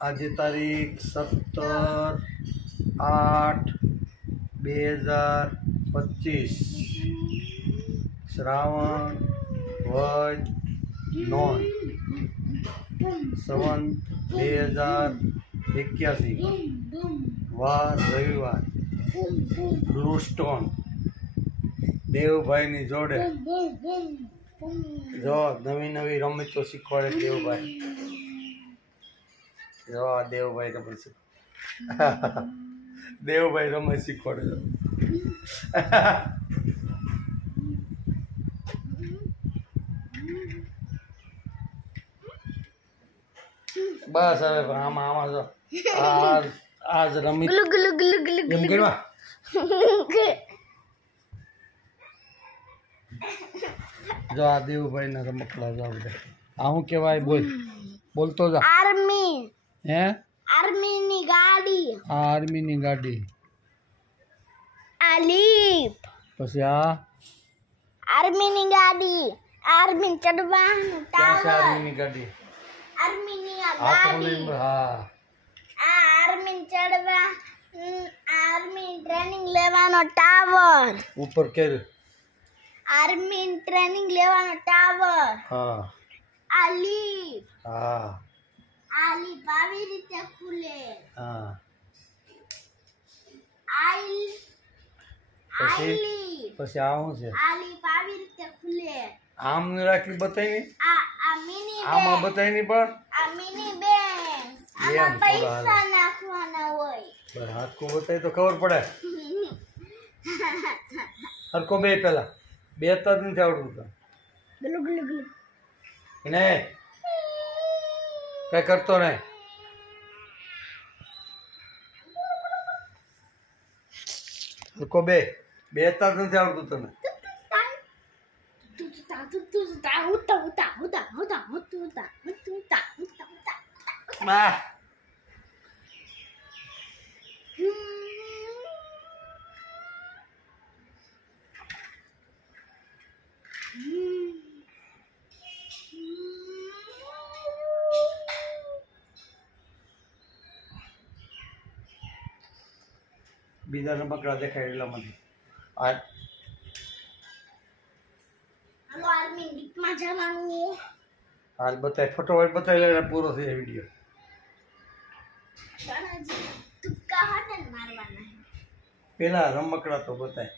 આજે તારીખ 17/8/2025 શ્રાવણ વદ નોન સંવંત 2081 વાર રવિવાર બ્લુ સ્ટોન દેવભાઈની જોડે જો નવી રમતો શીખવાડે દેવભાઈ જો આ દેવભાઈ રમત દેવભાઈ રમત શીખવાડે બસ હવે આમાં જો આજ રમી એમ કરવા જો આ દેવભાઈ ના રમકડા જો બધા આ શું કહેવાય બોલતો જા આર્મી હે આર્મીની ગાડી આ આર્મીની ગાડી આ લીપ પછી આ આર્મીની ગાડી આર્મી ચડવાનું ટાવર આર્મીની ગાડી આર્મીની ગાડી હા આ આર્મી ચડવા આર્મી ટ્રેનિંગ લેવાનો ટાવર ઉપર કેર આર્મી ટ્રેનિંગ લેવાનો ટાવર હા આ લીપ હા આ લીપ આવી રીતે ખુલે હા પછી આ શું છે આ લીપ આવી રીતે ખુલે આમ રાખી બતાવી આ મિની આમાં બતાવી નહીં પણ આ મિની બેંક આમાં પૈસા નાખવાના હોય બસ હાથકો બતાવી તો ખબર પડે હરકો બે પેલા બે તો નથી આવડતું તો ગલુ ગલુ ગલુ એને કઈ કરતો નહીં હરકો બે તો નથી આવડતું તને માં બીજા રમકડા દેખાય એટલામાંથી આ હાલો આર્મી ગીતમાં જવાનું હાલ બતાય ફટોફટ બતાવી લે પૂરો થઈ જાય વિડીયો ગણાજી તુક્કા હાથે મારવાના પેલા રમકડા તો બતાય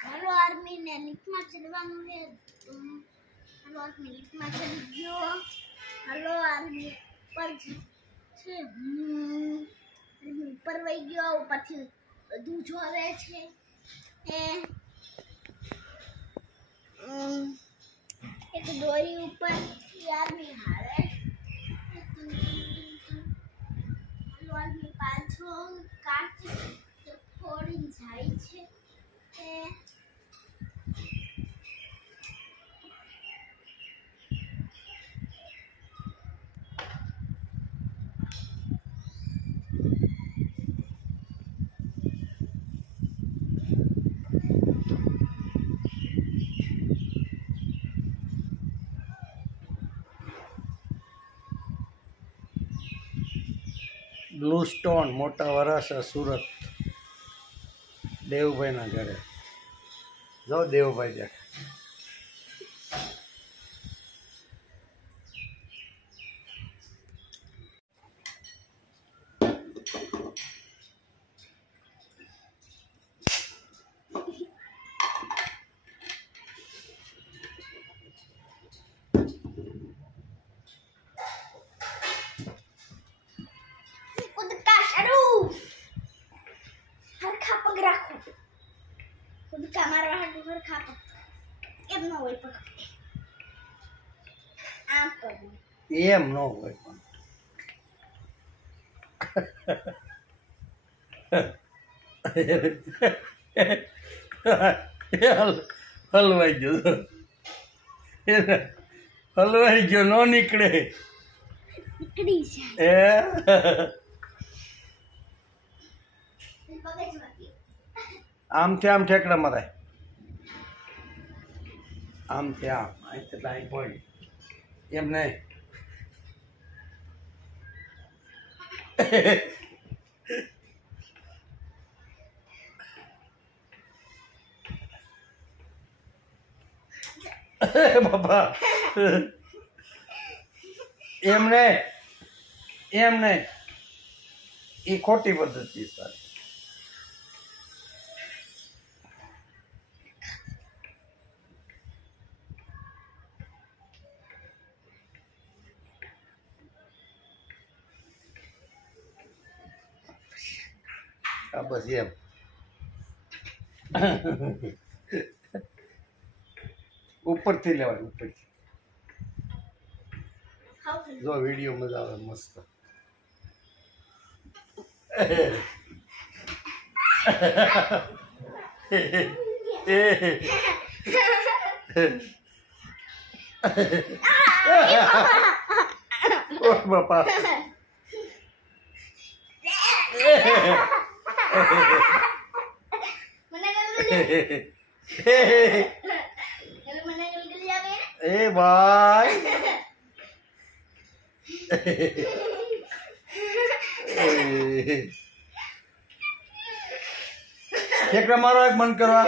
હાલો આર્મી ને લીફમાં ચડવાનું છે હાલો આર્મી લીફમાં ચડી ગયો હાલો આર્મી પર છે આર્મી ઉપર વહી ગયો ઉપરથી બધું જોવે છે એક દોરી ઉપર આર્મી હારે આર્મી પાછો કાચ ફોડીને જાય છે બ્લુ સ્ટોન મોટા વરાસા સુરત દેવભાઈના ઘરે જો દેવભાઈ દેખ મારવા હાટુ હરખા પગ એમ ન હોય પગ આમ પગ એમ ન હોય પણ હલવાઈ ગયો હલવાઈ ગયો ન નીકળે નીકળી જાય આમથી આમ ઠેકડા મરાય આમથી આમ અહીં પડી એમ નહીં બાપા એમ નહીં એ ખોટી પદ્ધતિ સારી. આ બસ એમ ઉપરથી લેવાય ઉપરથી. જો વિડીયો મજા આવે મસ્ત. ઓ બાપા એ ભાઈ ખેકડા મારો એક મન કરવા.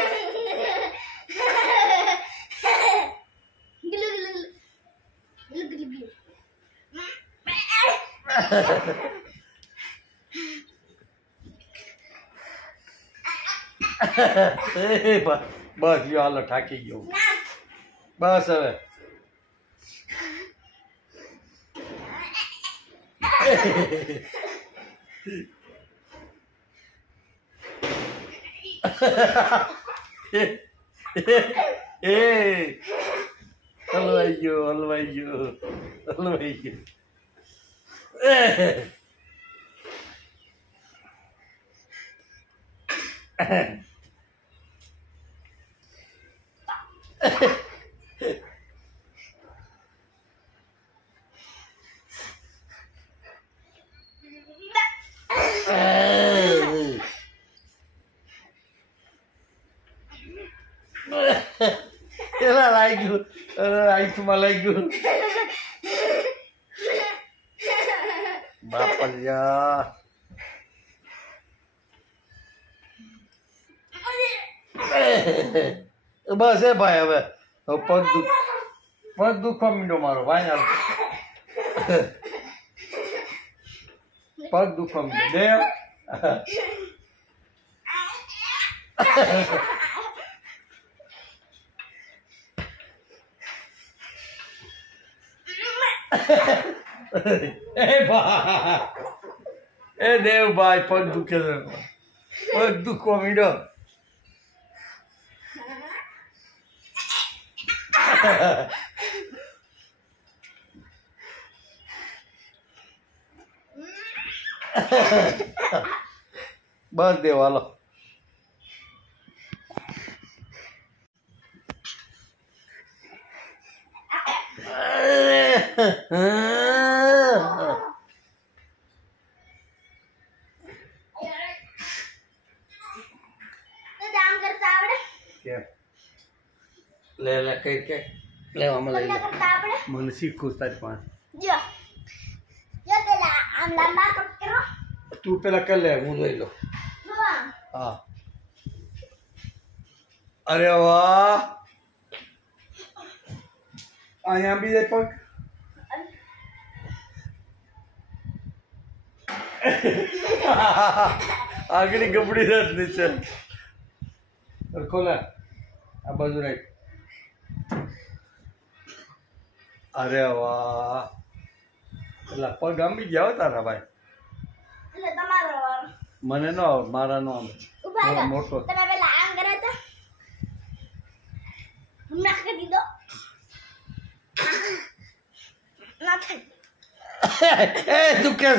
બસ જો હાલો થાકી ગયો બસ હવે. હલવાઈ ગયો. એલા લાગ્યું આંખમાં લાગ્યું બાપલિયા. બસ એ ભાઈ હવે પગ દુખવા માંડ્યો મારો ભાઈ. પગ દુખવા માંડ્યો એ દેવ ભાઈ પગ દુખે છે. પગ દુખવા માંડ્યો. બસ દેવ હાલો. લે કઈ કે લેવામાં લઈ લે. મને શીખું તારી પાસે. તું પેલા કરી લે હું લઈ લો. હા અરે વાહ. અહીંયા બી જાય પગ. આગળ ગબડી રાત નીચે ખોલા આ બાજુ રાખ. અરે વાહ પેલા પગ આંબી ગયા તારા ભાઈ. મને ન આવે મારા નો આવે મોટો. તું કે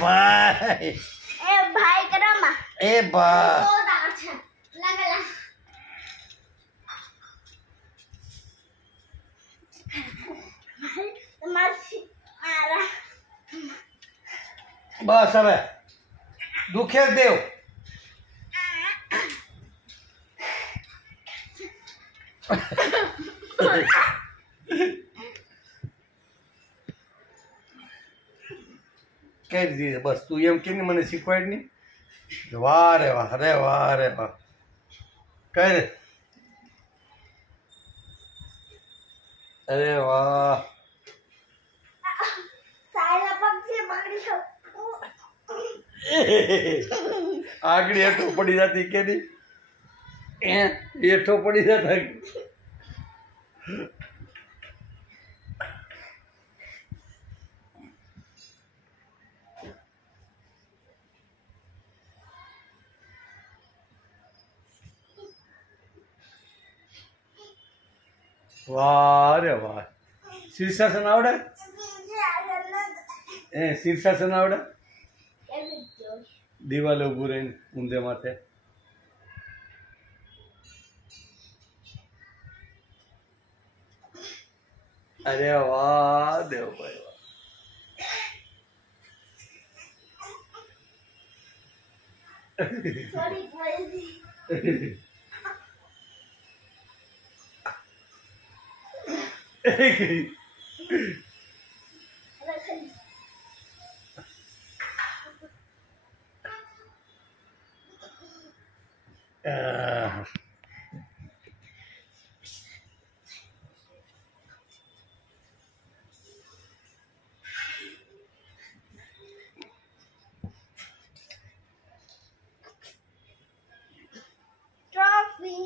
ભાઈ કરો એ ભાઈ બસ હવે દુખે દેવ. કઈ દીધે બસ તું એમ કે મને શીખવાડ નહીં. વાહ રે વાહ રે વાહ રે વાહ. કઈ રે અરે વાહ. આગળ હેઠો પડી જતી કે નહીં હેઠો પડી જતા. વાહ રે વાહ. શીર્ષાસન આવડે? શીર્ષાસન આવડે? દિવાલે ઊભું રહીને ઊંધે માથે. અરે વાહ દેવભાઈ વાહ. Trophy.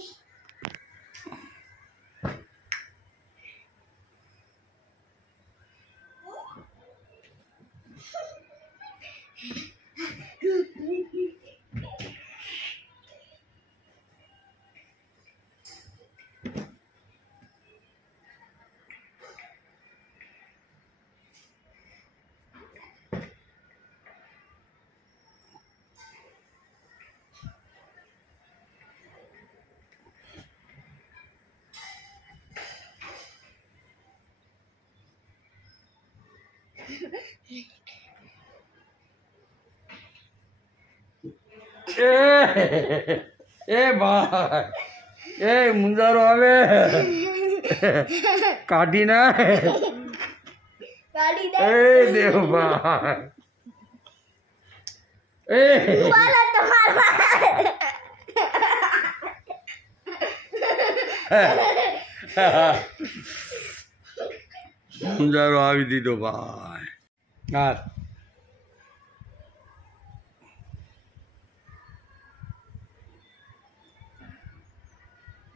એ ભાઈ એ મુંજારો આવે કાઢી ના એ દેવભાઈ એ મુંજારો આવી દીધો ભાઈ. હા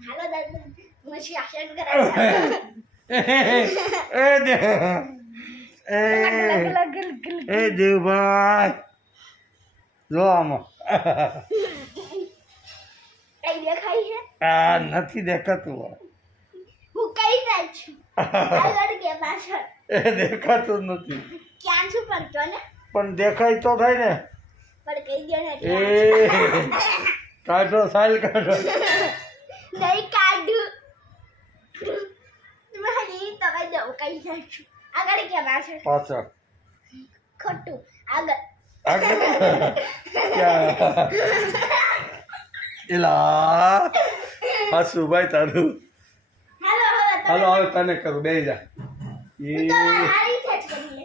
હાલો દાદા મશી આશન કરાય. એ દેવભાઈ જો આમાં કઈ દેખાય છે? આ નથી દેખાતું. હું કઈ જાય છું આગળ કે પાછળ એ દેખાતું નથી ક્યાં છું પડતો ને પણ દેખાય તો થાય ને. પણ કઈ દે ને એ કાઢો સાલ કાઢો. નહીં કાઢું તમે હજી તમે જાઓ કઈ જાય છું આગળ કે પાછળ? પાછળ. ખોટું આગળ. આગળ એલા હસુ ભાઈ તારું. હાલો હાલો હવે તને કરું બે જા. હારી થઈ કરી લે.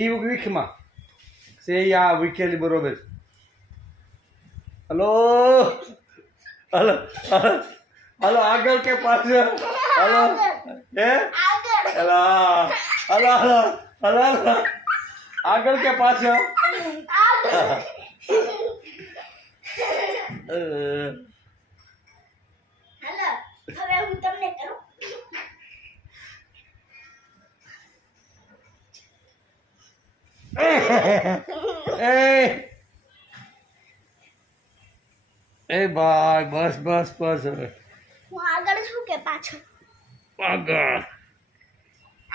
ઈ વીખમાં સે આ વીખેલી બરોબર. હલો હલો હલો આગળ કે પાછળ? હલો હે આગળ. એલા હલો હલો હલો હલો આગળ કે પાછળ? આગળ. હાલો હવે હું તમને કરું. એ ભાઈ બસ બસ બસ હવે હું આગળ છું કે પાછળ? આગળ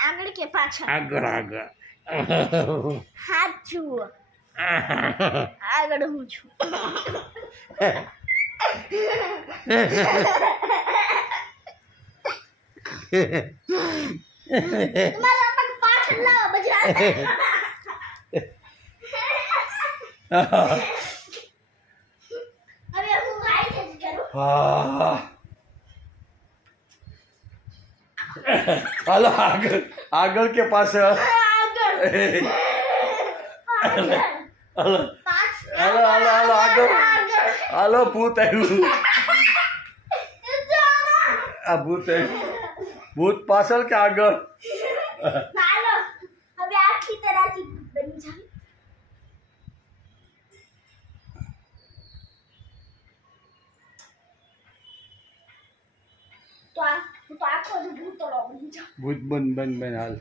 આગળ કે પાછળ? આગળ આગળ. હાથ જુઓ આગળ હું છું. તમારા પગ પાછળ લાવો બજાર. હવે હું રાઈટ જ કરું. હા હાલો આગળ આગળ કે પાછળ આગળ હાલો પાછળ હાલો હાલો હાલો આગળ હાલો ભૂત આવ્યું આ ભૂત આવ્યું ભૂત પાછળ કે આગળ હાલો હવે આખી તરહથી બની જાય તો આખો ભૂતળો બની જાય ભૂત બન હાલ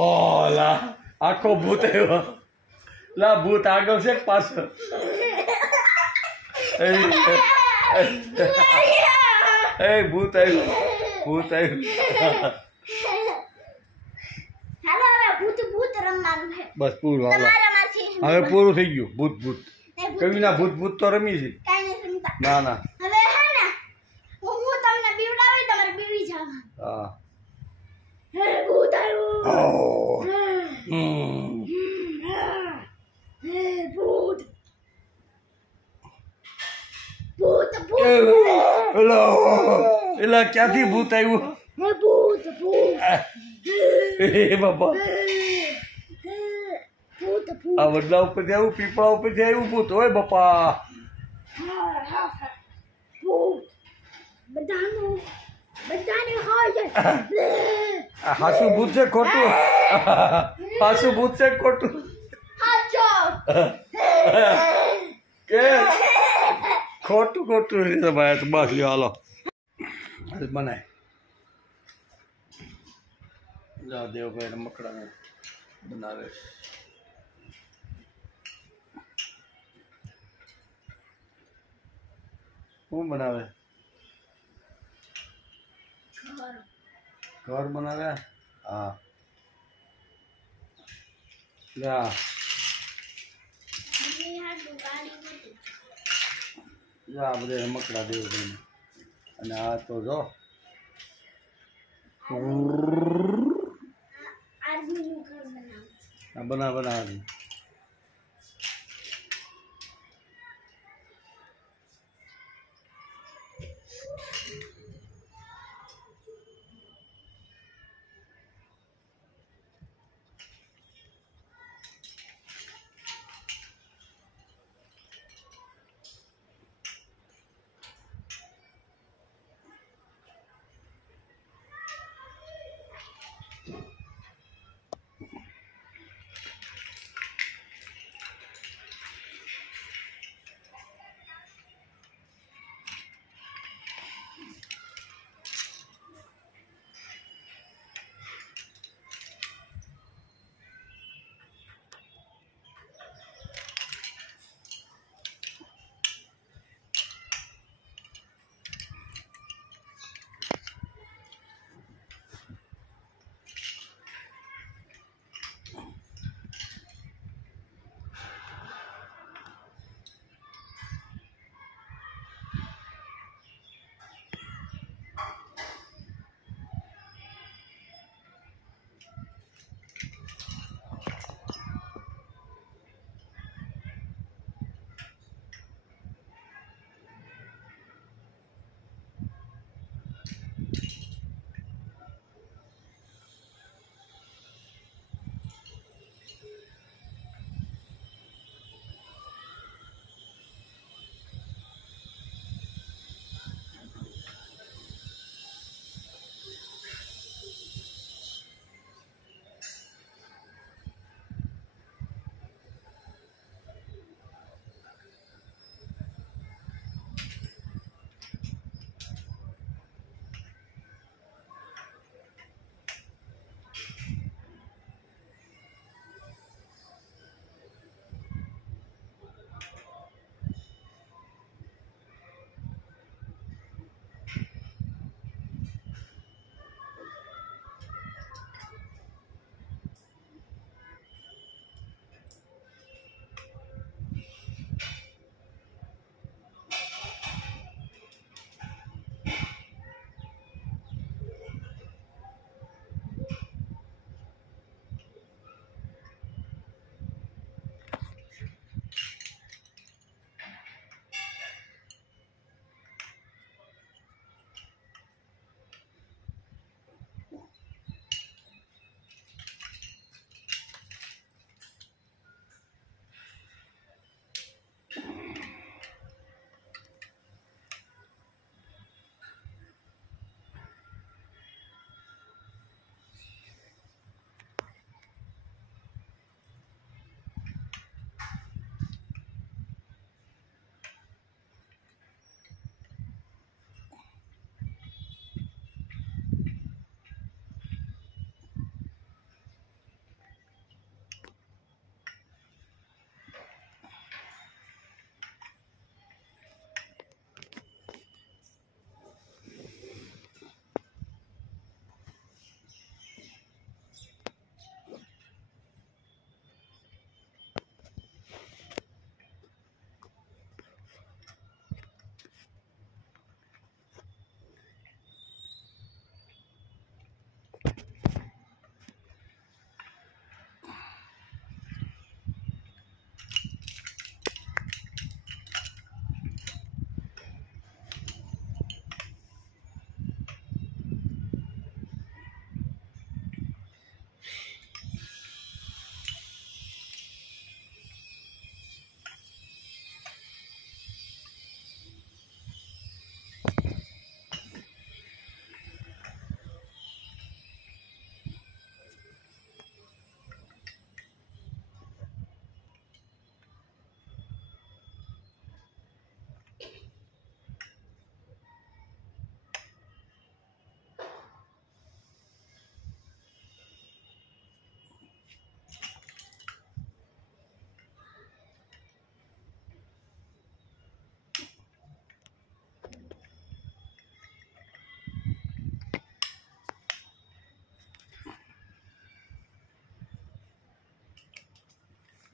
ઓલા આખો ભૂત આવ્યો લા ભૂત આગળ છે કે પાછળ એ ભૂત આવ્યું હાલો હવે ભૂત રમવાનું છે બસ પૂરું હાલો તમારામાંથી હવે પૂરું થઈ ગયું ભૂત કવિના ભૂત તો રમી છે કાઈ નથી રમતા ના ના હવે હે ને હું તમને બીવડાવી તમારે બીવી જવાનું હા હે ભૂત આવ્યું ઓ હે ભૂત ભૂત એલા ક્યાંથી ભૂત આવ્યું હે ભૂત એ બાપા ભૂત આ વડલા ઉપરથી આવ્યું પીપળા ઉપરથી આવ્યું ભૂત હોય બાપા ભૂત બધાને હોય છે આ હાસુ ભૂત છે ખોટું હાસુ ભૂત છે ખોટું હાચો કે ખોટું રીતે ભાઈ તો બસ લ્યો હાલો બનાય જાઓ દેવભાઈ રમકડાને બનાવે શું બનાવે ઘર બનાવે હા જા જા બધે રમકડા દેવભાઈને અને આ તો જો બનાવે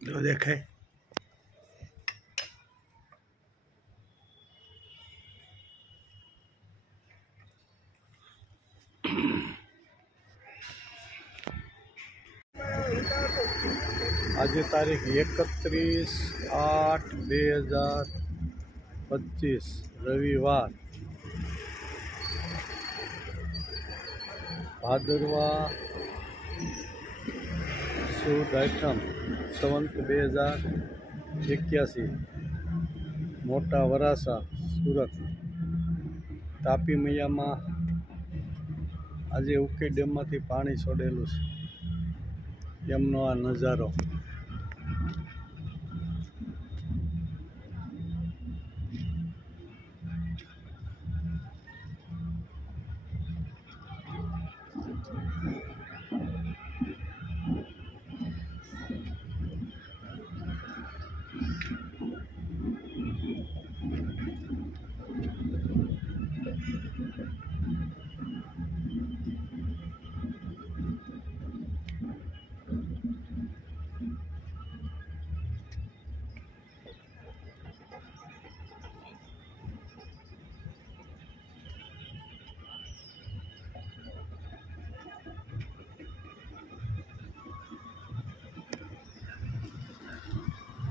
જો દેખાય. આજે તારીખ 31/8/2025 રવિવાર. ભાદરવા સુદ આઠમ સંવંત 2081. મોટા વરાસા સુરત. તાપી મૈયામાં આજે ઉકે ડેમમાંથી પાણી છોડેલું છે એમનો આ નજારો.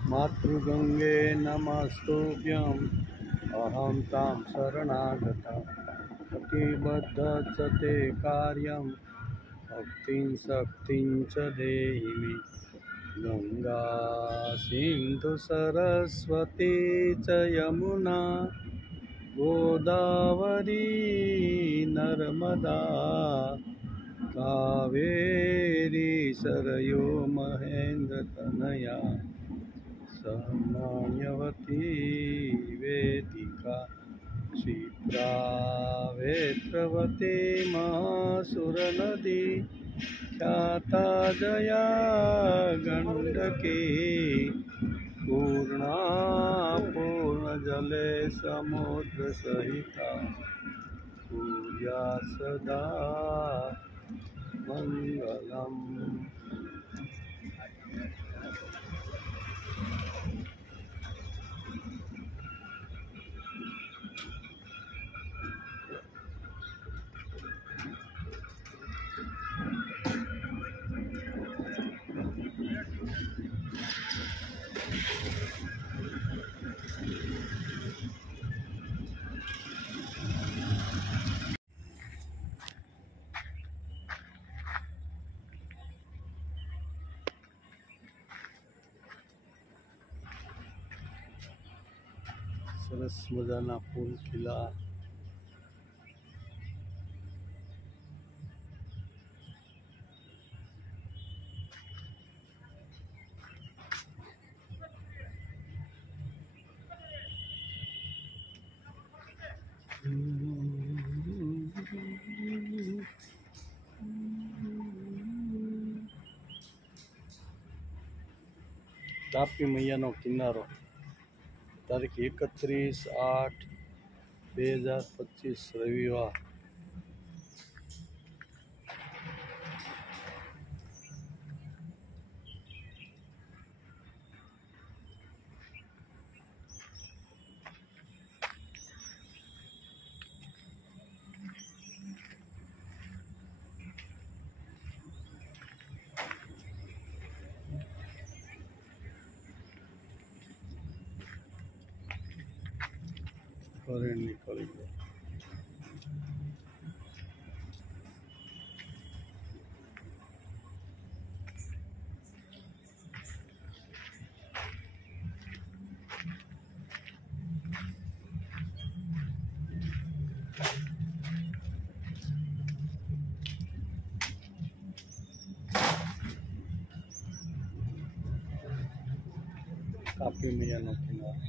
માતૃગંગે નમસ્તુભ્યં અહં તાં શરણાગતા કટિબદ્ધ ચ તે કાર્યં ભક્તિં શક્તિં ચ દેહિ મે. ગંગા સિંધુ સરસ્વતી ચ યમુના ગોદાવરી નર્મદા કાવેરી સરયો મહેન્દ્ર તનયા સમણ્યવતી વેદિકા ક્ષિપ્રા વેત્રવતી મહાસુરનદી ખ્યાતા જયા ગંડકી પૂર્ણા પૂર્ણજલે સમુદ્ર સહિતા કુર્યા સદા મંગલમ. સરસ મજાના ફૂલ ખીલા. તાપી મૈયાનો કિનારો. તારીખ 31/8/2025 રવિવાર. ઘરે નીકળી ગયો. તાપી મૈયાનો કિનારો.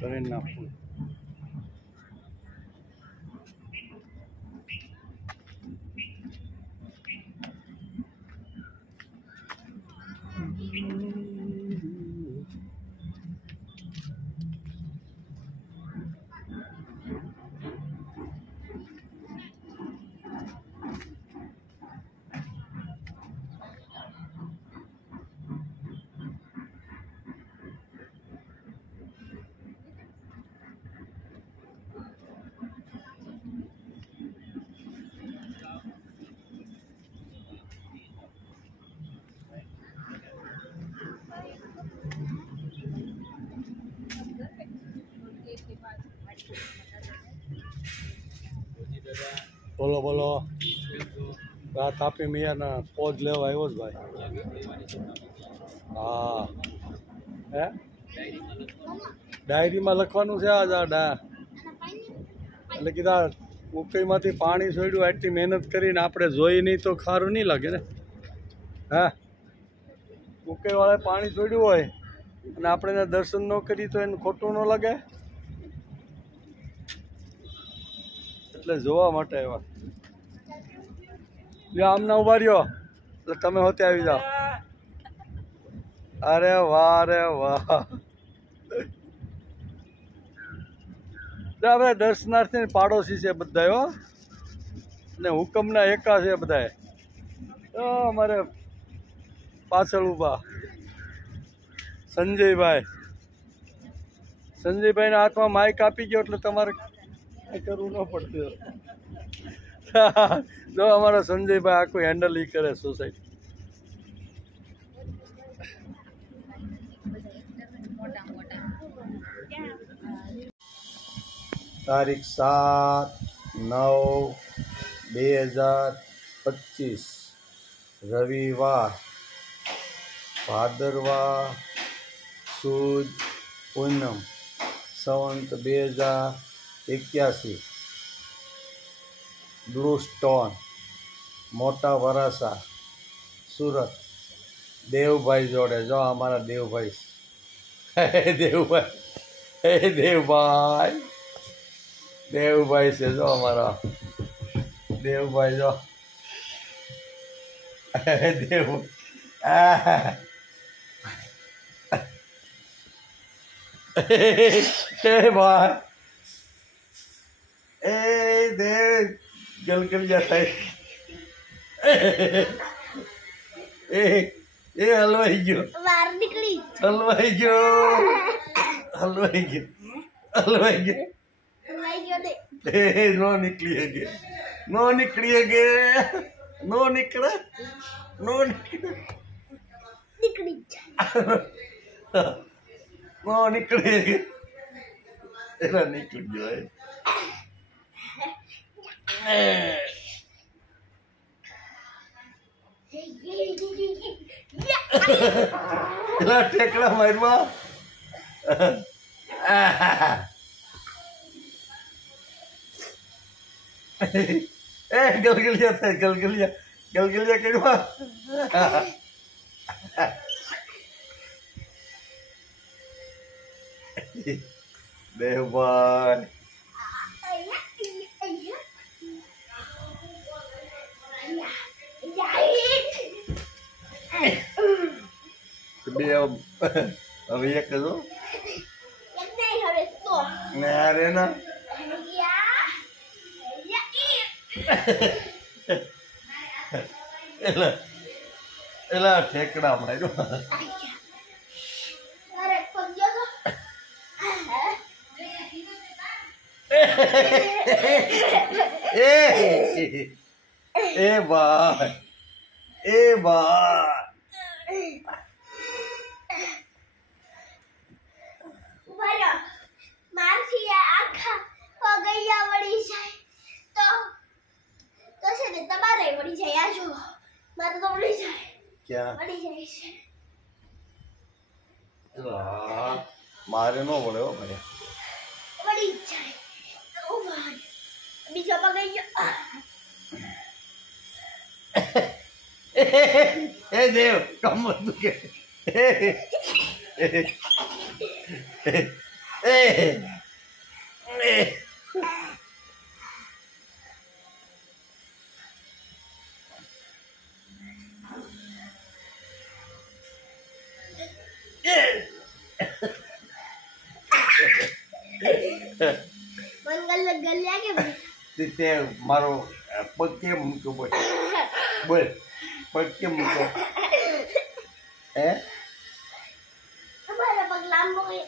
કરી નાખું. બોલો બોલો. આ તાપી મૈયાના પોજ લેવા આવ્યો જ ભાઈ. હા હે ડાયરીમાં લખવાનું છે આજ આ એટલે કીધા ઉકઈમાંથી પાણી છોડ્યું આટલી મહેનત કરીને આપણે જોઈ નહીં તો ખારું નહીં લાગે ને. હા ઉકઈવાળાએ પાણી છોડ્યું હોય અને આપણે એને દર્શન ન કરીએ તો એનું ખોટું ન લાગે. એટલે જોવા માટે આવ્યા. આમના ઉભા રહ્યો એટલે તમે હોતે આવી જાઓ. અરે વાહ અરે વાહ. આપણે દર્શનાર્થી પાડોશી છે બધા હો ને હુકમના એકા છે બધા. અમારે પાછળ ઊભા સંજયભાઈના હાથમાં માઇક આપી ગયો એટલે તમારે કંઈ કરવું ન પડતું. જો અમારા સંજયભાઈ આખું હેન્ડલ ઈ કરે સોસાયટી. તારીખ 7/9/2025 રવિવાર ભાદરવા સુદ પૂનમ સંવંત 2081 બ્લુ સ્ટોન મોટા વરાસા સુરત. દેવભાઈ જોડે જો અમારા દેવભાઈ. દેવભાઈ છે જો અમારા દેવભાઈ જો દેવ. ભાઈ એ દેવ ગલગલિયા થાય. એ હલવાઈ ગયો હલવાઈ ગયો. નો નીકળી ગે નો નીકળી એના નીકળી ગયો. એલા ટેકડા મારવા. ગલગલિયા થાય ગલગલિયા કરવા. દેવભાઈ બે હવે એક જો અરે ના એલા ઠેકડા માર્યો. એ ભાઈ મારથી આખા પગૈયા વળી જાય તો છે ને તમારે વળી જાય. આ જો મારે તો વળી જાય. ક્યાં વળી જાય છે? મારે નો વળે હો ભાઈ. વળી જાય બીજો પગૈયો. એ દેવ કમ તું કે ए ए મંગલ ગલ્યા કે તે મારો પગ કેમ મૂક્યો બોલ બોલ પગ કેમ મૂક્યો હે તમારા પગ લાંબો છે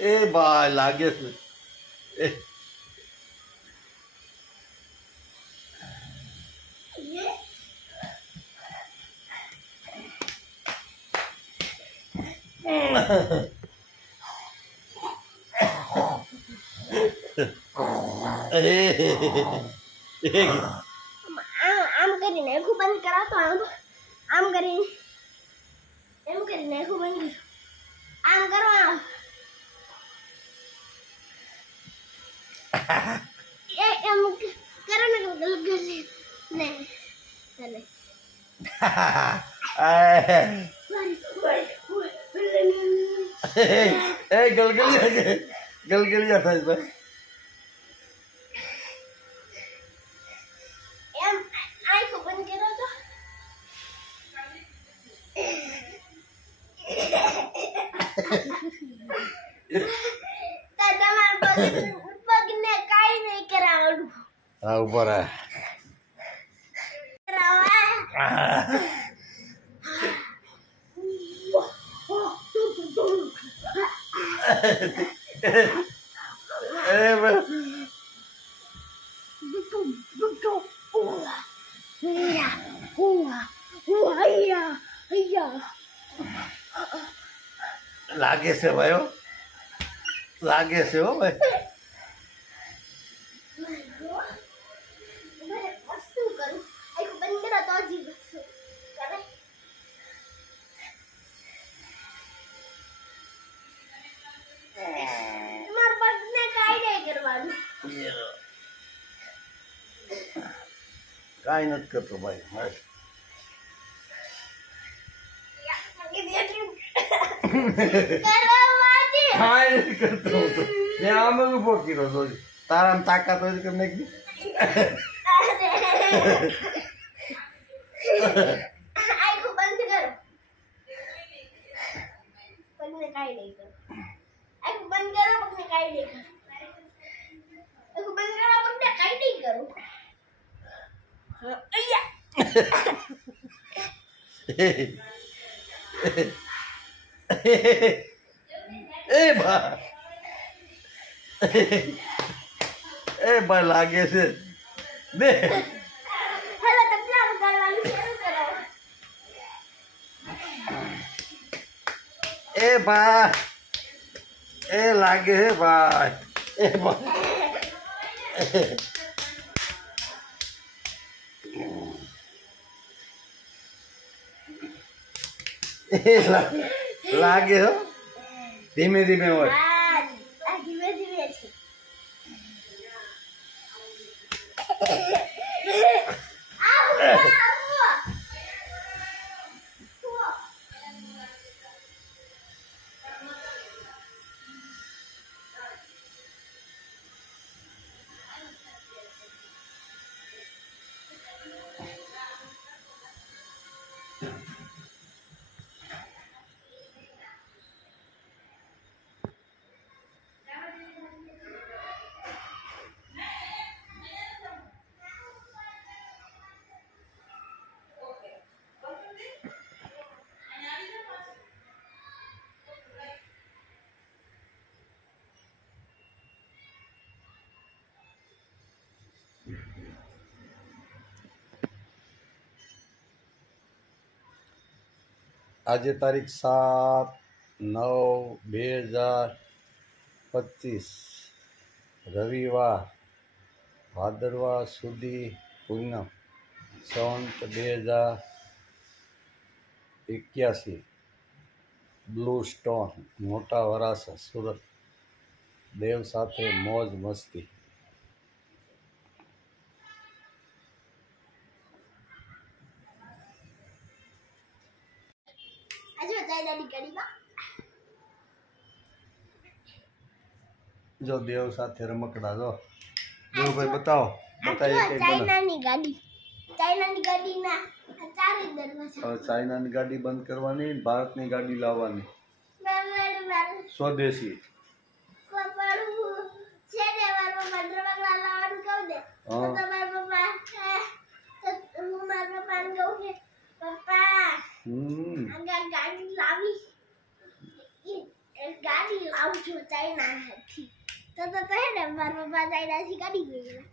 એ બા લાગે છે આમ કરીને આખું બંધ કરાવતો આમ કરીને એમ કરીને આખું બંધ આમ કરો એમ કરો ને ગલગલે ને ચાલે ગલગલિયા થાય ભાઈ એમ આખું બંધ કરો તો તમારા પગને કાઈ નહીં કરાવડું હા ઉપર લાગે છે ભાઈ લાગે છે હો ભાઈ વસ્તુ કરું આખું બંધ કરો તો જ વસ્તુ કરે તમારા પગને કાઈ નહીં કરવાનું કાંઈ નથી કરતો ભાઈ બસ કાંઈ નથી કરતો હું તો મેં આમ જ ઉભો કર્યો તો તારામાં તાકાત હોય તો મેં કીધું આખું બંધ કરો પગને કાઈ નહીં કરો આખું બંધ કરો પગને કાઈ નહીં કરો આખું બંધ કરો પગને કાઈ નહીં કરો અહીંયા એ બા એ બા લાગે છે દે હેલો તપલા વગાડવાનું શરૂ કરો એ બા એ લાગે છે ભાઈ એ બા લાગે હો ધીમે ધીમે હોય આ ધીમે ધીમે છે આજે તારીખ 7/9/2025 રવિવાર ભાદરવા સુધી પૂનમ સંવંત 2081 બ્લુ સ્ટોન મોટા વરાસા સુરત દેવ સાથે મોજ મસ્તી. આજે ચાઇનાની ગાડીમાં જો દેવ સાથે રમકડા જો દેવભાઈ બતાવો બતાવીએ કઈ બને. ચાઇનાની ગાડીના ચારે દરવાજા. હવે ચાઇનાની ગાડી બંધ કરવાની ભારતની ગાડી લાવવાની સ્વદેશી. ગાડી લાવજો ચાઇનાથી તો હે ને મારા પપ્પા ચાઇનાથી ગાડી લઈ ગયા.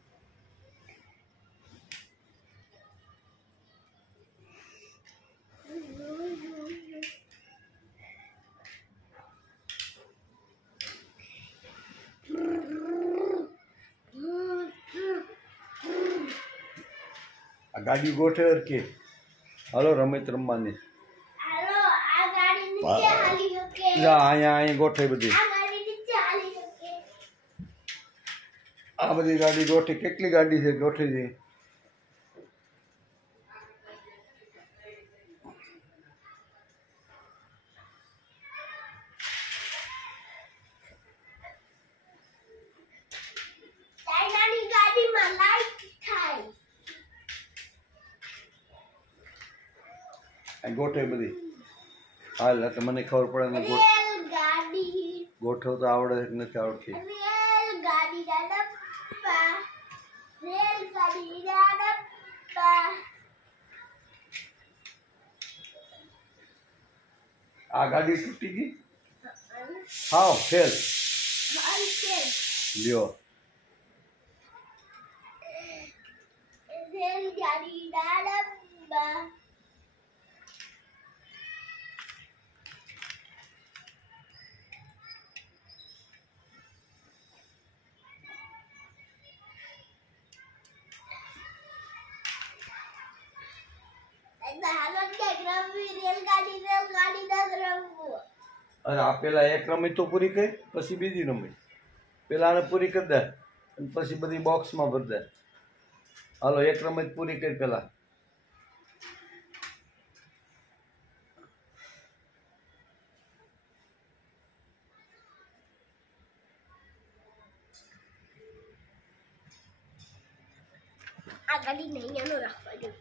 આ ગાડી ગોઠવે કે હાલો રમત રમવાની. હાલો આ ગાડી નીચે હાલી શકે. જા અહીંયા ગોઠવી બધી. આ ગાડી નીચે હાલી શકે. આ બધી ગાડી ગોઠવી. કેટલી ગાડી છે ગોઠવી દી. ચાઇનાની ગાડીમાં લાઈટ થાય. ગોઠવી બધી. હાલ એટલે મને ખબર પડે ને રેલગાડી ગોઠવ તો આવડે કે નથી આવડતી. રેલગાડીના ડબ્બા રેલગાડીના ડબ્બા. આ ગાડી તૂટી ગઈ હાવ ફેલ લ્યો. રેલગાડીના ડબ્બા. અરે આ પેલા એક રમત તો પૂરી કરી પછી બીજી રમત. પેલા આને પૂરી કરી દે અને પછી બધી બોક્સમાં ભરી દે. હાલો એક રમત પૂરી કરી પેલા. આ ગાડી નહીં એનું રાખવાનું.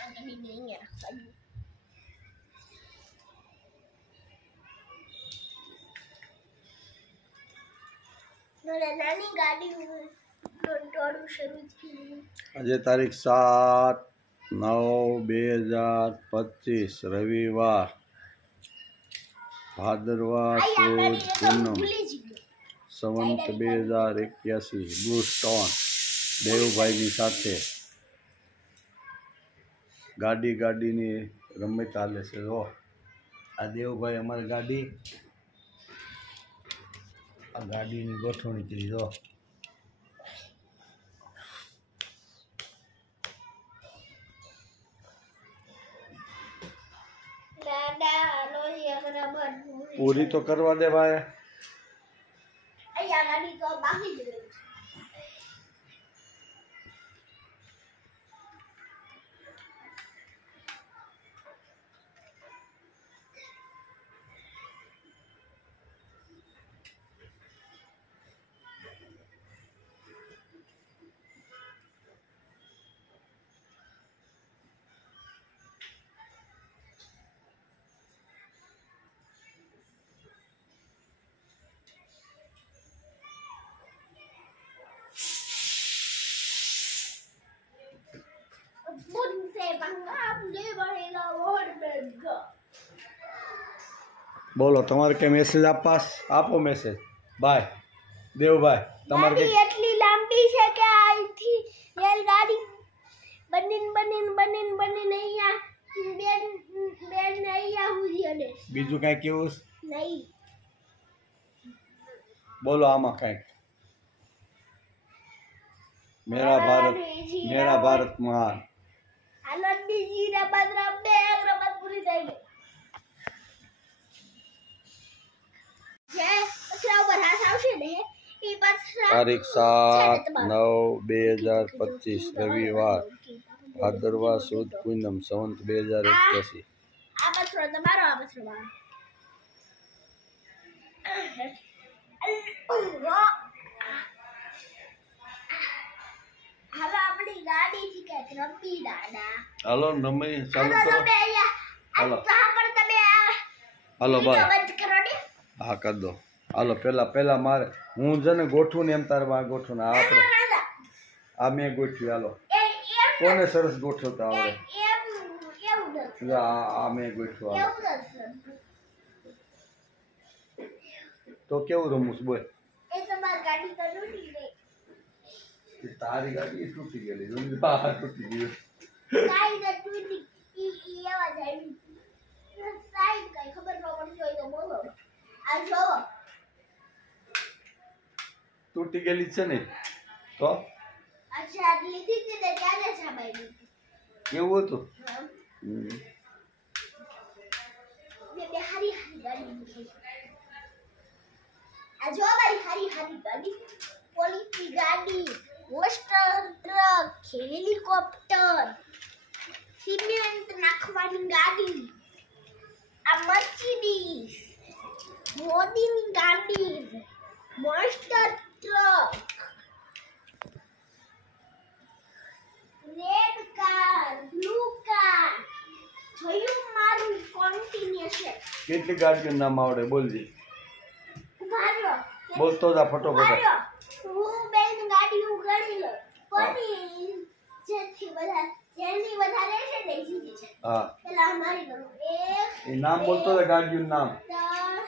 આ ગાડી નહીં રાખવાનું. નાની ગાડી ટોટોડું શરૂ થયું. આજે તારીખ 7/9/2025 રવિવાર ભાદરવા સુદ પૂનમ સંવંત 2081 બ્લુ સ્ટોન દેવભાઈની સાથે ગાડીની રમત ચાલે છે. જો આ દેવભાઈ અમારી ગાડી આ ગાડીની ગોઠવણી કરી. જો પૂરી તો કરવા દે ભાઈ. અહીંયા ગાડી તો બાકી જ રહી. બોલો તમારે કઈ મેસેજ આપો મેસેજ. બાય દેવભાઈ તમારે ગાડી એટલી લાંબી છે કે અહીંથી રેલગાડી બનીને અહીંયા બેન અહીંયા હુઈ અડે બીજું કાંઈ કેવું છે? નહીં બોલો આમાં કાંઈક. મેરા ભારત મહાન. હાલો બીજી રમત રમે રમત પૂરી થઈ ગઈ જે પછરા ઉપર હાથ આવશે ને એ પછરા તારીખ 7/9/2025 રવિવાર ભાદરવા સુદ પૂનમ સંવત 2081. આ પછરો તમારો આ પછરો મારો હાલો આપણી ગાડી થી કે રમી દાદા હાલો રમી ચાલુ કરો. તમે અહીંયા હાલો પણ તમે હાલો બાય. બંધ કરો ને હા કરી દો. હાલો પેલા મારે હું છે ને ગોઠવું ને એમ તારે આ ગોઠવું ને આ આપણે આ મેં ગોઠવી. હાલો કોને સરસ ગોઠવતા આવડે? આ મેં ગોઠવું. હાલો તો કેવું રમવું છે બોલ? તારી ગાડી તૂટી ગયેલી. બહાર તૂટી ગયું. તૂટી ગયેલી છે ને તો કેવું હતું? પોલીસની ગાડી પોસ્ટર ટ્રક હેલિકોપ્ટર સિમેન્ટ નાખવાની ગાડી આ મર્સિડીઝ મોદીની ગાડી monster truck red car blue car જોયું મારું કોન્ટિન્યુ છે. કેટલી ગાડીઓનું નામ આવડે બોલજી? ભારો બોલતો જા ફટોફટ. હું બેન ગાડીઓ ગણી લો કોની જેની વધારે છે ને જીતી છે. હા પેલા મારી ગણું એક એ નામ બોલતો જા ગાડીઓનું નામ. 3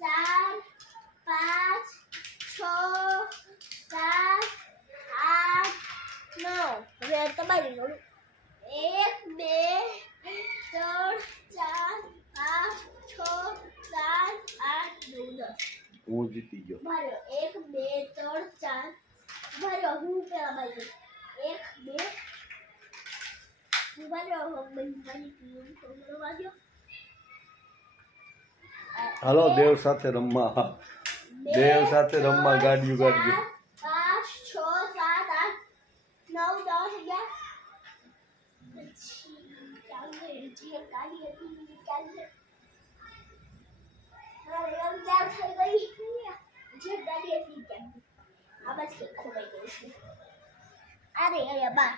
4 5 6 7 8 9 હવે તમારી ગણું 1 2 3 4 5 6 7 8 9 10 હું જીતી ગયો. ભર્યો 1 2 3 4 ભર્યો હું પેલા બાજુ 1 2 હું ભર્યો હું બંધ કરી વાગ્યો. હાલો દેવ સાથે રમવા. દેવ સાથે રમવા ગાડીઓ 5 6 7 8 9 10 11 પછી ચાલે જે ગાડી હતી ચાલે ચાલ થઈ ગઈ જે ગાડી હતી ચાલે આ બસ કે ખોવાઈ ગઈ છે. અરે બાર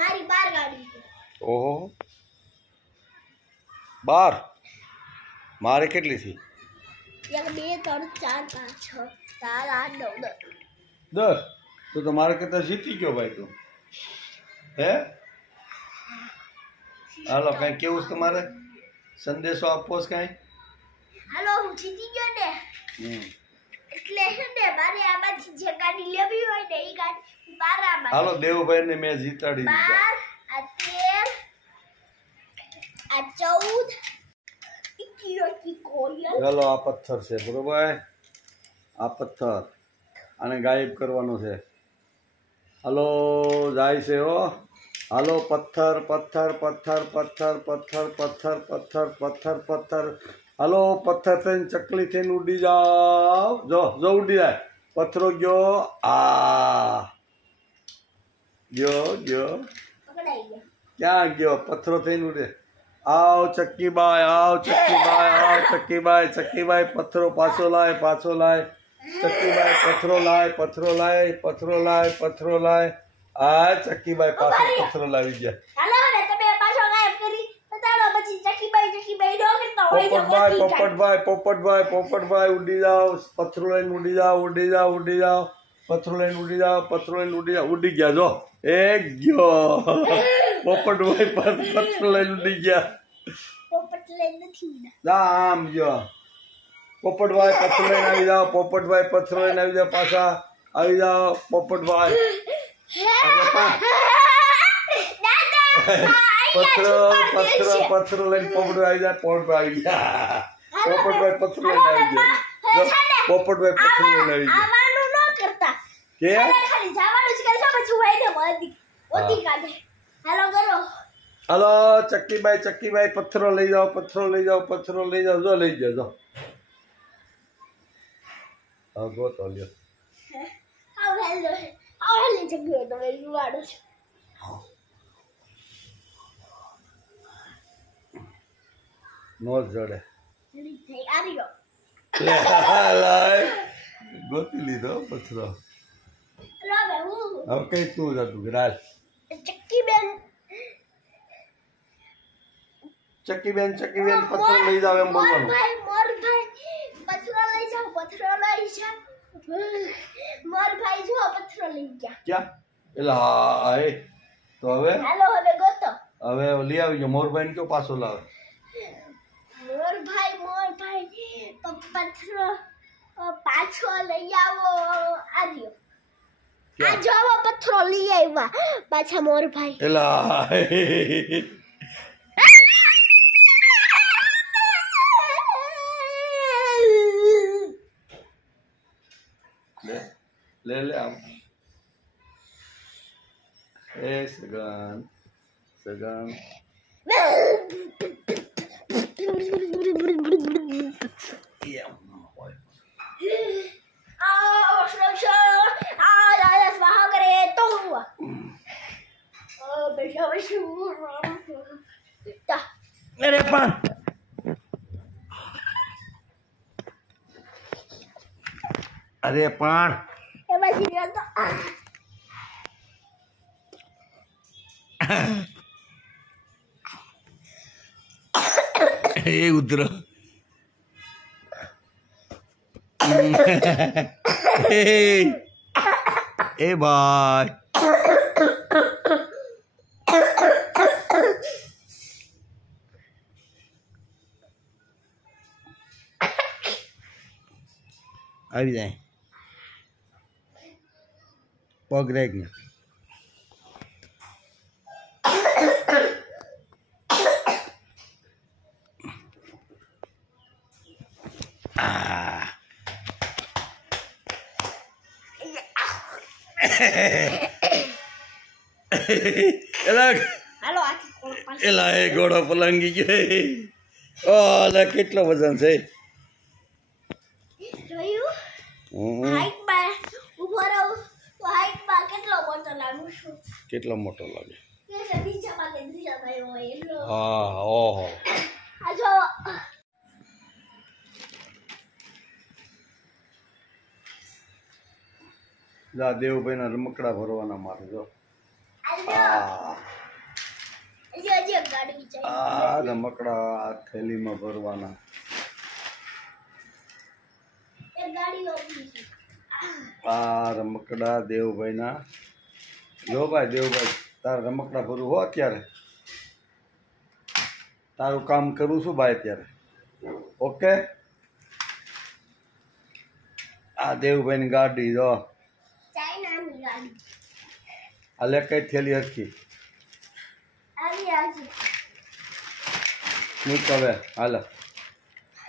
મારી બાર ગાડી છે. ઓહો 12 મારે કેટલી થી? 1 2 3 4 5 6 7 8 9 10. તો તમારે કરતા જીતી ગયો ભાઈ તું. હે હાલો કઈ કેવું છે તમારે? સંદેશો આપવો છે કઈ? હાલો હું જીતી ગયો ને એટલે છે ને મારે આમાંથી જે ગાડી લેવી હોય ને એ ગાડી 12 હાલો દેવભાઈ ને મેં જીતાડી દીધા. 12 આ 13 આ 14 ચાલો આ પથ્થર છે બરોબર. આ પથ્થર આને ગાયબ કરવાનો છે. હાલો જાય છે હો. હાલો પથ્થર પથ્થર પથ્થર પથ્થર પથ્થર પથ્થર પથ્થર પથ્થર પથ્થર. હાલો પથ્થર થઈને ચકલી થઈને ઉડી જાઓ. જો ઉડી જાય. પથ્થરો ગયો. આ ગયો પકડાઈ ગયા. ક્યાં ગયો? પથ્થરો થઈને ઉડે. આવ ચક્કીબાઈ આવ ચક્કીબાઈ પથ્થરો પાછો લાય ચક્કીબાઈ પથ્થરો લાય. આ ચક્કીબાઈ પાછો પથ્થરો લાવી ગયા. હાલો ને તમે પાછો ગાયબ કરી બતાડો પછી ચક્કીબાઈ નો કરતા હોય તો પોપટભાઈ ઉડી જાઓ. પથ્થરો લઈને ઉડી જાઓ. પથ્થરો લઈને ઉડી ગયા. જો એક ગયો. પોપટભાઈ પથ્થરો લઈને ઉડી ગયા. પોપટ લઈને નથી આમ ગયો. પોપટભાઈ પથ્થરો લઈને આવી જાઓ. પાછા આવી જાઓ. પોપટભાઈ પથરો પથરો પથરો લઈને પોપટભાઈ આવી જાય. પોપટભાઈ આવી ગયા. પોપટભાઈ પથરો લઈને આવી ગયા. પોપટભાઈ પથરો લઈને આવી ગયા. આવવાનું ન કરતા કે ખાલી જવાનું જ કરશો પછી વાઈને ઓતી કાઢે. હાલો કરો. હાલો ચક્કીભાઈ પથ્થરો લઈ જાઓ. પથ્થરો લઈ જાઓ. જો લઈ જાઓ. હા ગોતો લ્યો. આવેલી જગ્યાએ તમે યુવાડો છો. નો જડે. થઈ આવ્યો. ગોતી લીધો પથ્થરો. હવે હું હવે કઈ તું જતું રાજ. ચક્કીબેન પથ્થરો લઈ જાવ એમ બોલવાનું. મોરભાઈ પથ્થરો લઈ જાઓ. મોરભાઈ જો પથ્થરો લઈ ગયા. ક્યાં? એટલે હા એ તો હવે હાલો હવે ગોતો. હવે લઈ આવજો. મોરભાઈ ને કયો પાછો લાવે. મોરભાઈ પથ્થરો પાછો લઈ આવો. આવ્યો. આ જોવો પથ્થરો લઈ આવ્યા પાછા મોરભાઈ. એલા લે આમ. એ સગન અરે પણ એ ઉતર એ ભાઈ આવી જાય. પગ રાખ ને. એલા એ ઘોડો પલંગી ગયો. ઓલા કેટલો વજન છે. કેટલો મોટો લાગે. હા ઓહો. જા દેવભાઈ ના રમકડા ભરવાના મારે. જો આ રમકડા થેલીમાં ભરવાના. આ રમકડા દેવભાઈ ના. જો ભાઈ દેવભાઈ તારા રમકડા ભરવું હો અત્યારે. તારું કામ કરું છું ભાઈ અત્યારે. ઓકે. આ દેવભાઈ ની ગાડી જો. હાલે કઈ થેલી હરખી મૂક હવે. હાલ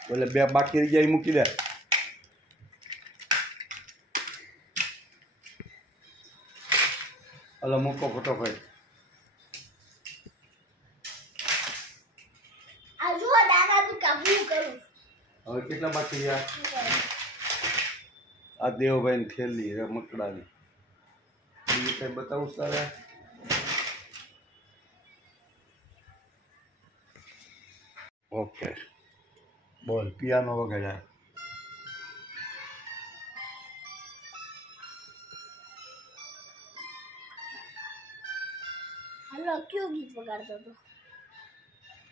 બોલે બે બાકી રહી જાય મૂકી દે. હાલો મૂકો ફટોફટ. હવે કેટલા બાકી રહ્યા? આ દેવભાઈ ની થેલી રમકડાની. બીજું કઈ બતાવું તારે? ઓકે બોલ. પિયાનો વગાડ્યા. હાલો કયું ગીત વગાડતો હતો?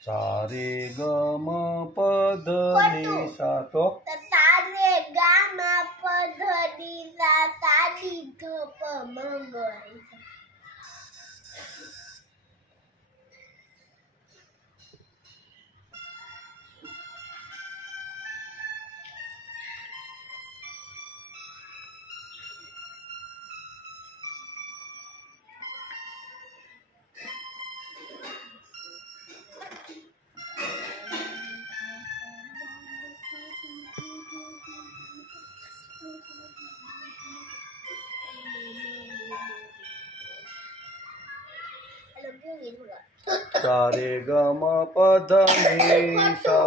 સારે ગમ પધની સા. તો સારે ગામા પધની સા સાડી ધપ મંગળ. सा रे ग म प ध नि सा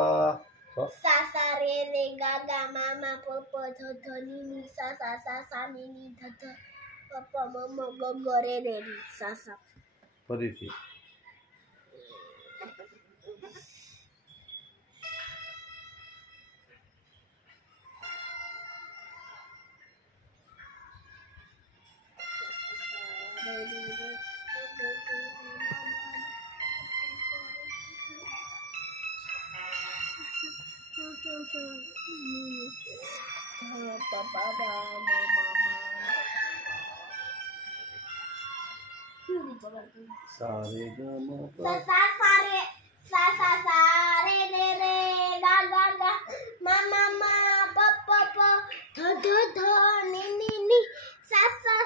सा सा रे रे गा गा मा मा प प ध ध नि नि सा सा सा सा नि नि ध ध प प म म ग ग रे रे रि सा सा ફરીથી सा रे ग म प सा रे रे रे गा गा गा मा मा मा प प प ध ध ध नि नि नि सा सा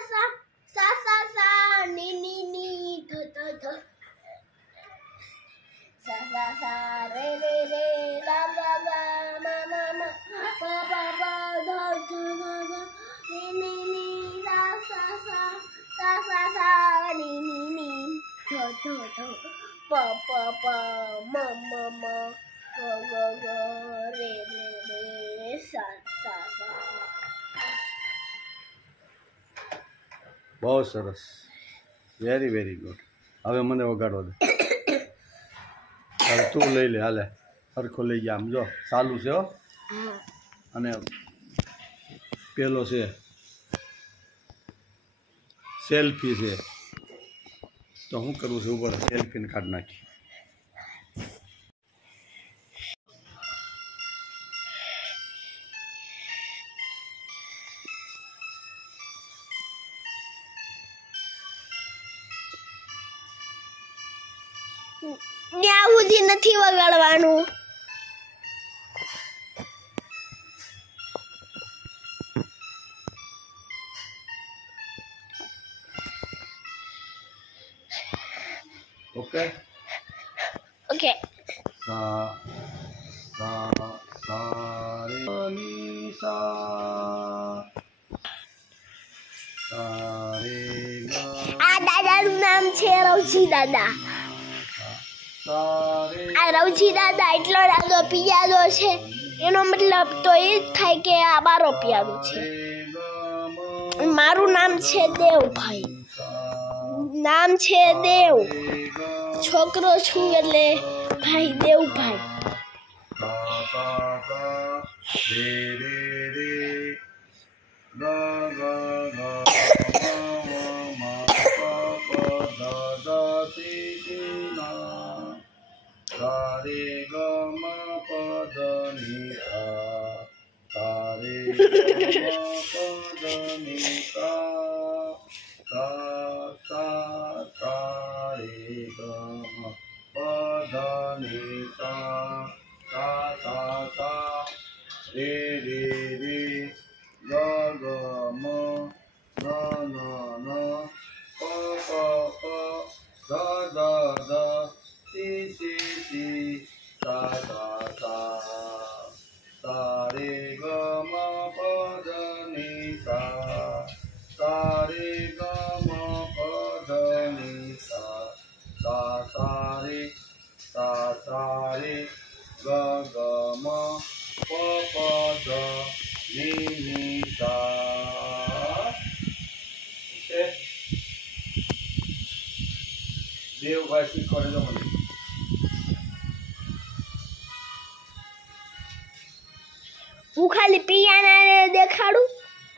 नि नि नि ध ध ध सा रे रे रे गा गा गा मा मा मा प प प ध ध ध ध नि नि नि सा नि नि नि ध ध ध प प प म म म ग ग ग रे रे रे सा બહુ સરસ વેરી વેરી ગુડ હવે મને વગાડવા દે હવે તું લઈ લે હાલે સરખો લઈ ગયા આમ જો ચાલુ છે હો અને પેલો છે સેલ્ફી છે તો હું કરવું છું ઉપર સેલ્ફીને કાઢી નાખી ત્યાં સુધી નથી વગાડવાનું ઓકે ઓકે सा सा सा रे नि सा सा रे ग આ દાદાનું નામ છે રવજી દાદા सा रे આ રવજી દાદા એટલો દાદો પિયાદો છે એનો મતલબ તો એ જ થાય કે આ મારો પિયાદો છે મારું નામ છે દેવભાઈ નામ છે દેવ છોકરો છું એટલે ભાઈ દેવભાઈ सा सा सा रे रे रे ग ग ग म म प प ध ध सी सी ना सा रे ग म प ध नि सा सा रे ग म प ध नि सा सा सा सा रे ग म प ध नि सा सा सा सा रे रे रे ग ग म न न न प प प ध ध ध सी सी सी सा सा सा सा रे ग म प ध नि सा सा रे ग म प ध नि सा सा रे ग ग म प प ध नि सा ઓકે દેવભાઈ શીખવાડે તો મને હું ખાલી પિયાનાને દેખાડું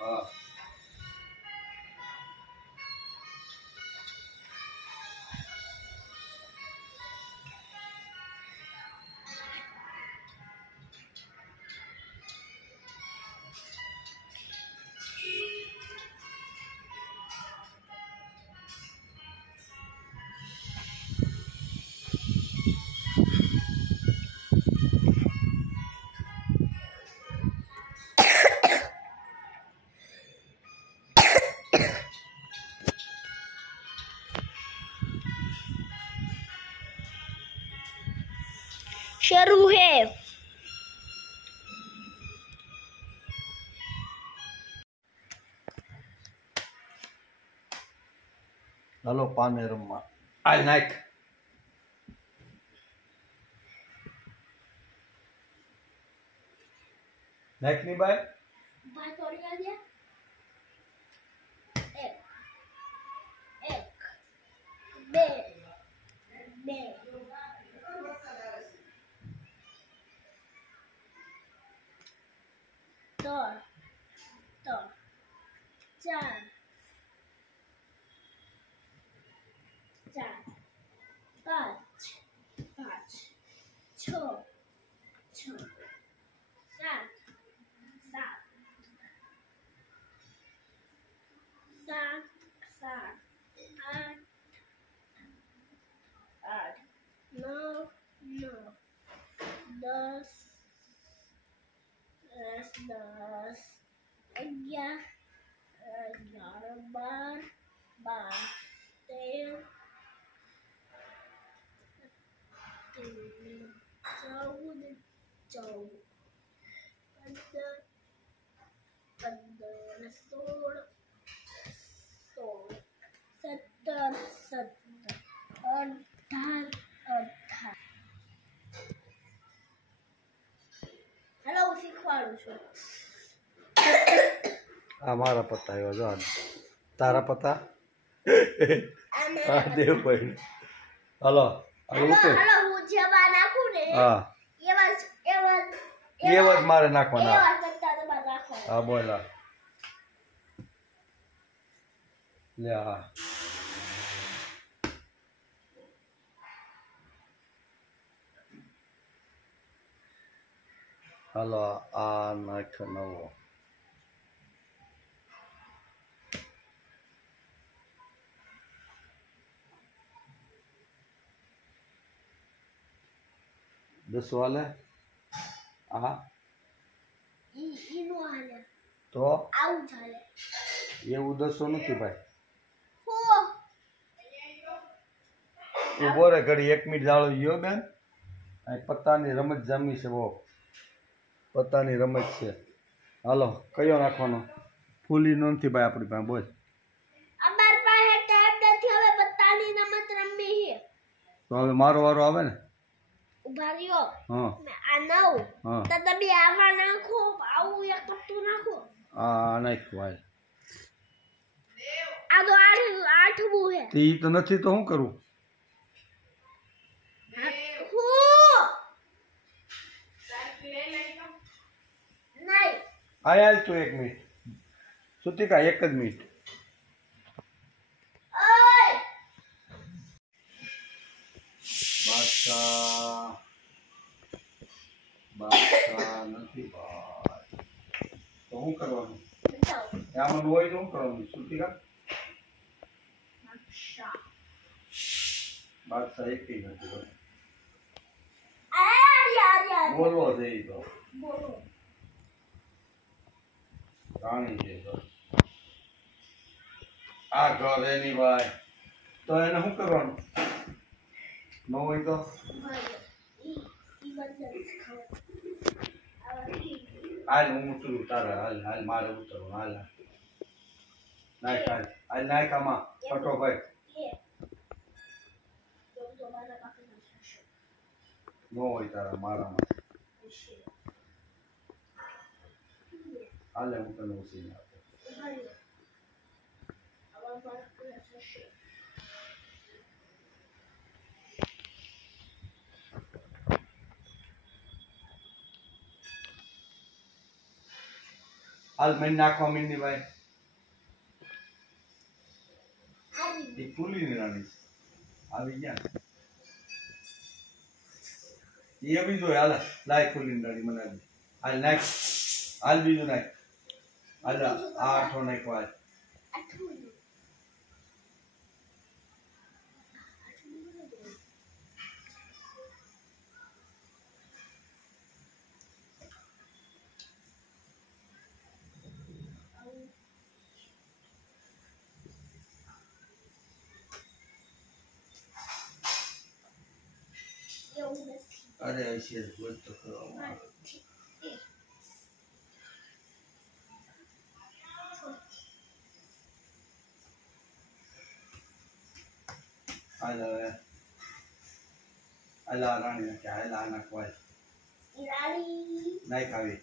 હા शुरू है હાલો પાને રમવા આ નાખ નાખની બાય ભાત ઓળ્યા દે એક એક બે બે ત્રણ ત્રણ ચાર ચાર પાંચ પાંચ છ છ સાત સાત સાત સાત આઠ આઠ નવ નવ દસ દસ દસ અગિયાર અગિયાર બાર બાર તેર ચૌદ ચૌદ પંદર પંદર સોળ સોળ સત્તર સત્તર અઢાર અઢાર હેલો હું શીખવાડું છું આ મારા પત્તા આવ્યા જો આ તારા પત્તા આ આ દેવ ભાઈ હાલો હેલો હેલો હું જેવા નાખું ને હા એવા એવા એવા જ મારે નાખવાના એવા કરતા તમારે નાખવાના હા બોલ હા લે હા હાલો આ નાખ નવો દસ વાલે હા ઈનું હાલે તો આવું ચાલે એવું દસો નથી ભાઈ હો ઉભો રે ઘડી 1 મિનિટ જાળો ગયો બેન અહીં પત્તાની રમત જામી છે બહુ પત્તાની રમત છે હાલો કયો નાખવાનો ફૂલી નથી ભાઈ આપણી પાસે બોલ અમાર પાસે ટેપ નથી હવે પત્તાની રમત રમવી છે તો હવે મારો વારો આવે ને ઉભા રહ્યો હા આ નવ હા તો તમે આવા નાખો આવું એક પત્તું નાખો આ નાખ્યું હાલ આ તો આઠમું છે તે ઈ તો નથી તો શું કરું નહીં આયાલ તું 1 મિનિટ સુતિકા 1 જ મિનિટ ઓય બાદશાહ નથી ભાઈ તો શું કરવાનું બતાવો આમાં હોય તો શું કરવાનું સુતિકા બાદશાહ એક નથી આ બોલવો છે ઈ તો બોલો રાણી છે તો આ ઘર એની ભાઈ તો એને શું કરવાનું ન હોય તો ઈ બદલ ખાવ હાલ હું ઉતરું તારે હાલ મારે ઉતરવું હાલ નાખ હાલ નાખ આમાં ફટો ભાઈ ન હોય તારા મારામાં હાલે હું તને ઉસીને આપું હાલ મેં નાખવા મીંડી ભાઈ એ ફૂલીની રાણી આવી ગયા એ બીજો હાલ લાય ફૂલીની રાણી મને હાલ નાખ હાલ બીજું નાખ હાલ આ આઠો નાખવા હાલ અરે ऐसे बोल तो करो अला राणी क्या है लाना कोई રાણી नहीं खावी